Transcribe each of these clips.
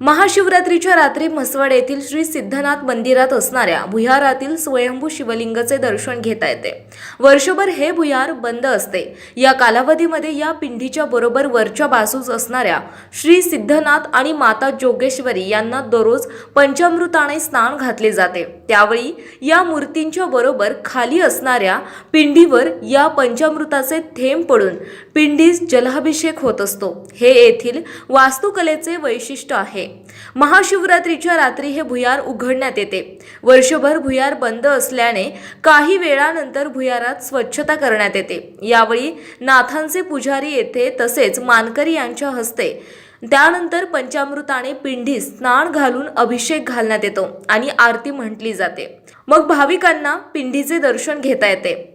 महाशिवरात्रीच्या रात्री म्हसवड येथील श्री सिद्धनाथ मंदिरात असणाऱ्या भुयारातील स्वयंभू शिवलिंगचे दर्शन घेता येते. वर्षभर हे भुयार बंद असते. या कालावधीमध्ये या पिंडीच्या बरोबर वरच्या बाजूस असणाऱ्या श्री सिद्धनाथ आणि माता जोगेश्वरी यांना दररोज पंचामृताने स्नान घातले जाते. त्यावेळी या मूर्तींच्या बरोबर खाली असणाऱ्या पिंडीवर या पंचामृताचे थेंब पडून पिंडीस जलाभिषेक होत असतो. हे येथील वास्तुकलेचे वैशिष्ट्य आहे. महाशिवरात्रीच्या रात्री हे भुयार उघडण्यात येते. वर्षभर भुयार बंद असल्याने काही वेळानंतर भुयारात स्वच्छता करण्यात येते. यावेळी नाथांचे पुजारी येथे तसेच मानकरी यांच्या हस्ते त्यानंतर पंचामृताने पिंडीस स्नान घालून अभिषेक घालण्यात येतो आणि आरती म्हटली जाते. मग भाविकांना पिंडीचे दर्शन घेता येते.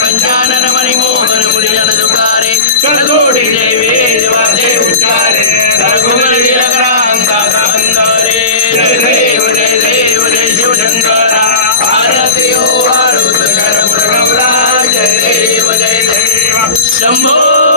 पंचानन मणिमोहन मुनिजन सुकारे कणकोटि जय वेदवा जय उच्चारे रघुवर तिलक्रांता संदरे जय देव जय देव जय शिव शंकरा आरती ओ आरुत कर जय देव जय देव शंभो